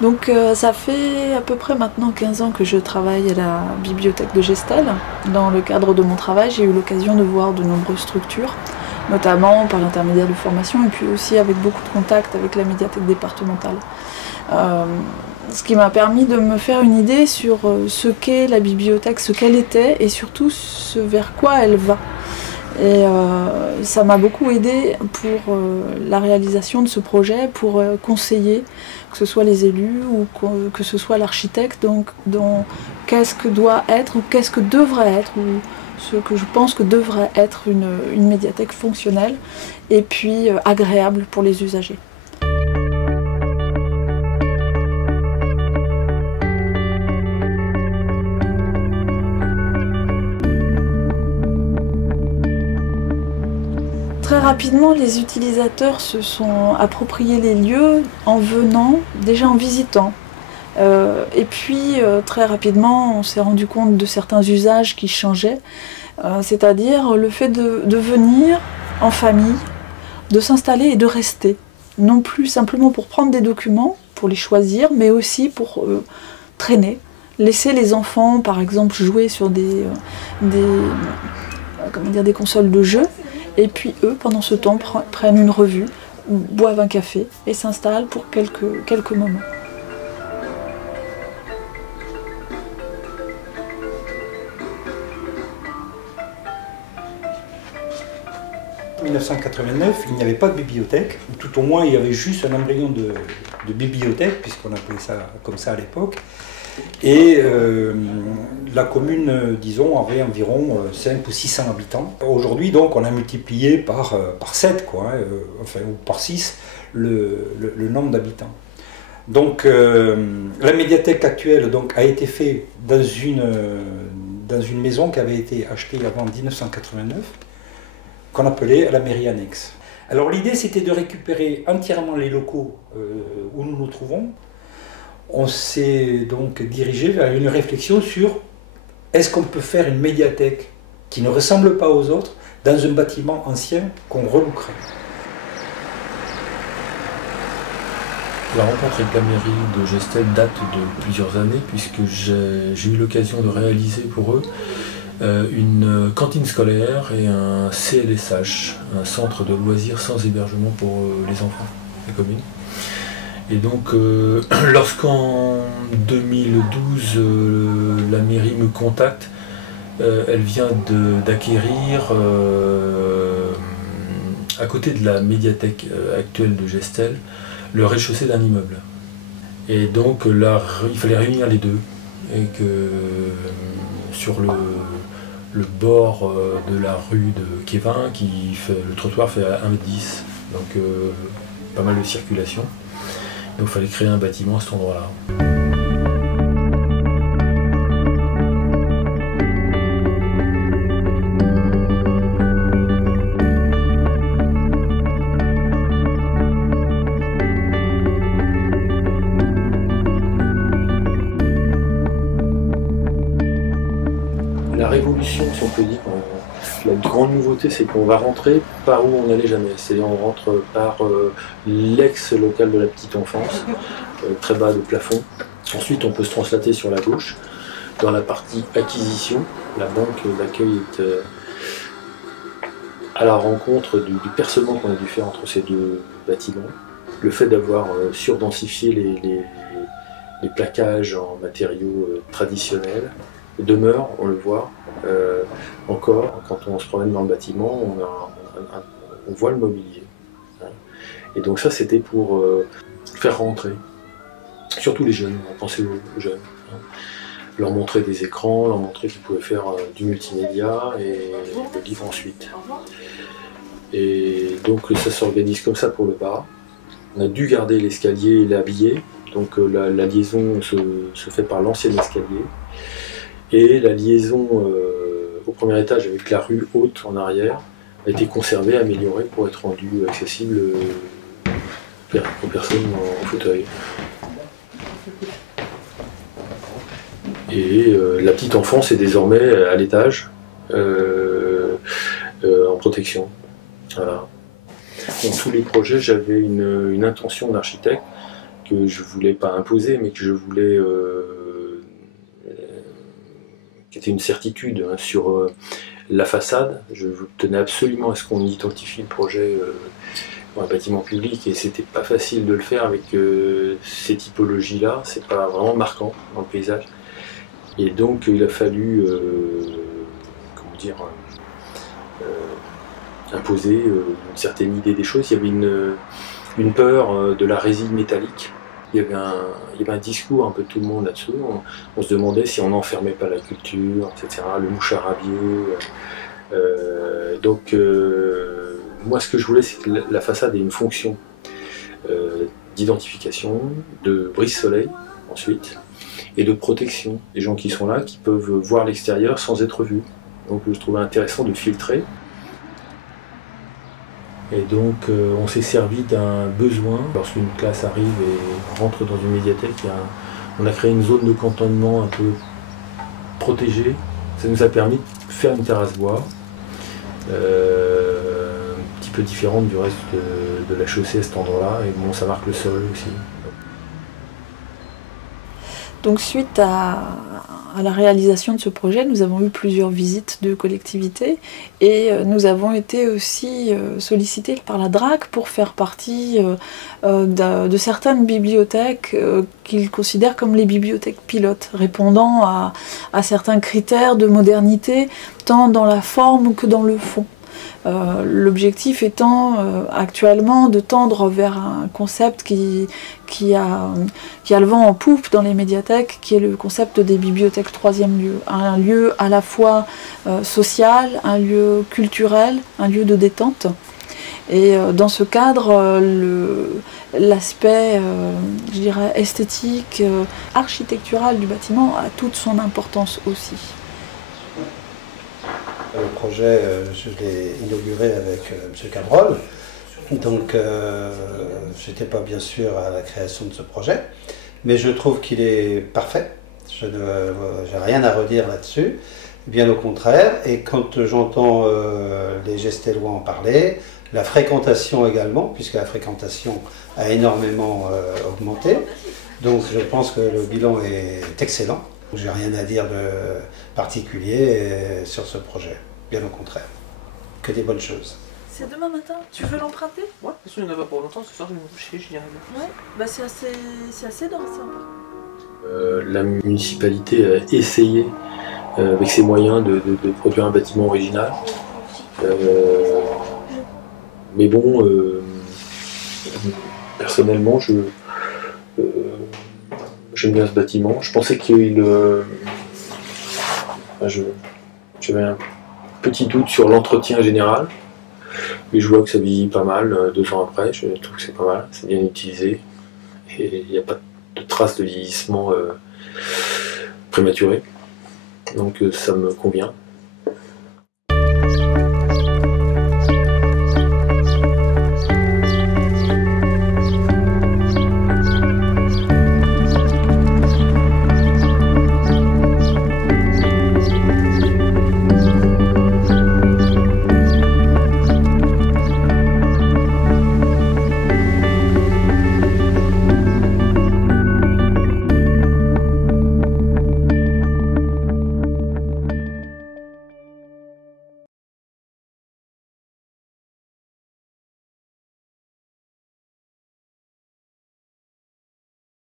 Donc ça fait à peu près maintenant 15 ans que je travaille à la bibliothèque de Gestel. Dans le cadre de mon travail, j'ai eu l'occasion de voir de nombreuses structures, notamment par l'intermédiaire de formation et puis aussi avec beaucoup de contacts avec la médiathèque départementale. Ce qui m'a permis de me faire une idée sur ce qu'est la bibliothèque, ce qu'elle était et surtout ce vers quoi elle va. Et ça m'a beaucoup aidé pour la réalisation de ce projet, pour conseiller, que ce soit les élus ou que ce soit l'architecte, donc qu'est-ce que doit être ou qu'est-ce que devrait être, ou ce que je pense que devrait être une médiathèque fonctionnelle et puis agréable pour les usagers. Très rapidement, les utilisateurs se sont appropriés les lieux en venant, déjà en visitant. Et puis, très rapidement, on s'est rendu compte de certains usages qui changeaient, c'est-à-dire le fait de venir en famille, de s'installer et de rester. Non plus simplement pour prendre des documents, pour les choisir, mais aussi pour traîner. Laisser les enfants, par exemple, jouer sur des consoles de jeux. Et puis eux, pendant ce temps, prennent une revue, boivent un café et s'installent pour quelques moments. En 1989, il n'y avait pas de bibliothèque, ou tout au moins il y avait juste un embryon de bibliothèque, puisqu'on appelait ça comme ça à l'époque. Et la commune, disons, avait environ 500 ou 600 habitants. Aujourd'hui, donc, on a multiplié par 7, quoi, enfin, ou par 6, le nombre d'habitants. Donc, la médiathèque actuelle donc, a été faite dans une maison qui avait été achetée avant 1989, qu'on appelait la mairie annexe. Alors, l'idée, c'était de récupérer entièrement les locaux où nous nous trouvons. On s'est donc dirigé vers une réflexion sur est-ce qu'on peut faire une médiathèque qui ne ressemble pas aux autres dans un bâtiment ancien qu'on relookerait. La rencontre avec la mairie de Gestel date de plusieurs années puisque j'ai eu l'occasion de réaliser pour eux une cantine scolaire et un CLSH, un centre de loisirs sans hébergement pour les enfants des communes. Et donc, lorsqu'en 2012, la mairie me contacte, elle vient d'acquérir, à côté de la médiathèque actuelle de Gestel, le rez-de-chaussée d'un immeuble. Et donc, là, il fallait réunir les deux. Et que sur le bord de la rue de Kévin, le trottoir fait 1,10 m, donc pas mal de circulation. Donc il fallait créer un bâtiment à cet endroit-là. La révolution, si on peut dire, la grande nouveauté, c'est qu'on va rentrer par où on n'allait jamais. C'est-à-dire on rentre par l'ex-local de la petite enfance, très bas de plafond. Ensuite, on peut se translater sur la gauche. Dans la partie acquisition, la banque d'accueil est à la rencontre du percement qu'on a dû faire entre ces deux bâtiments. Le fait d'avoir surdensifié les plaquages en matériaux traditionnels demeure, on le voit encore, quand on se promène dans le bâtiment, on voit le mobilier. Et donc ça, c'était pour faire rentrer, surtout les jeunes, on pensait aux jeunes. Leur montrer des écrans, leur montrer qu'ils pouvaient faire du multimédia et le livre ensuite. Et donc ça s'organise comme ça pour le bas. On a dû garder l'escalier et l'habiller, donc la liaison se fait par l'ancien escalier. Et la liaison au premier étage avec la rue haute en arrière a été conservée, améliorée pour être rendue accessible aux personnes en fauteuil. Et la petite enfance est désormais à l'étage, en protection. Voilà. Dans tous les projets, j'avais une intention d'architecte que je voulais pas imposer, mais que je voulais, qui était une certitude hein, sur la façade. Je tenais absolument à ce qu'on identifie le projet pour un bâtiment public, et c'était pas facile de le faire avec ces typologies-là. C'est pas vraiment marquant dans le paysage. Et donc il a fallu, comment dire, imposer une certaine idée des choses. Il y avait une peur de la résine métallique. Il y avait un discours un peu de tout le monde là-dessus. On se demandait si on n'enfermait pas la culture, etc. Le moucharabier. Moi, ce que je voulais, c'est que la façade ait une fonction d'identification, de brise-soleil ensuite, et de protection des gens qui sont là, qui peuvent voir l'extérieur sans être vus. Donc je trouvais intéressant de filtrer. Et donc on s'est servi d'un besoin. Lorsqu'une classe arrive et rentre dans une médiathèque, on a créé une zone de cantonnement un peu protégée. Ça nous a permis de faire une terrasse bois, un petit peu différente du reste de la chaussée à cet endroit-là. Et bon, ça marque le sol aussi. Donc suite à la réalisation de ce projet, nous avons eu plusieurs visites de collectivités et nous avons été aussi sollicités par la DRAC pour faire partie de certaines bibliothèques qu'ils considèrent comme les bibliothèques pilotes, répondant à certains critères de modernité, tant dans la forme que dans le fond. L'objectif étant actuellement de tendre vers un concept qui a le vent en poupe dans les médiathèques, qui est le concept des bibliothèques troisième lieu. Un lieu à la fois social, un lieu culturel, un lieu de détente. Et dans ce cadre, l'aspect, je dirais, esthétique, architectural du bâtiment a toute son importance aussi. Le projet, je l'ai inauguré avec M. Cabrol, donc je n'étais pas bien sûr à la création de ce projet, mais je trouve qu'il est parfait, je n'ai rien à redire là-dessus, bien au contraire, et quand j'entends les Gestellois en parler, la fréquentation également, puisque la fréquentation a énormément augmenté, donc je pense que le bilan est excellent. J'ai rien à dire de particulier sur ce projet, bien au contraire. Que des bonnes choses. C'est demain matin. Tu veux l'emprunter? Ouais, de toute façon il n'y en a pas pour longtemps, ce soir je vais me coucher, je dirais bien. Ouais, bah c'est assez dense. Hein. La municipalité a essayé, avec ses moyens, de produire un bâtiment original. Mais bon, personnellement, j'aime bien ce bâtiment. Je pensais qu'il... j'avais un petit doute sur l'entretien général. Mais je vois que ça vieillit pas mal 2 ans après. Je trouve que c'est pas mal, c'est bien utilisé. Et il n'y a pas de traces de vieillissement prématuré. Donc ça me convient.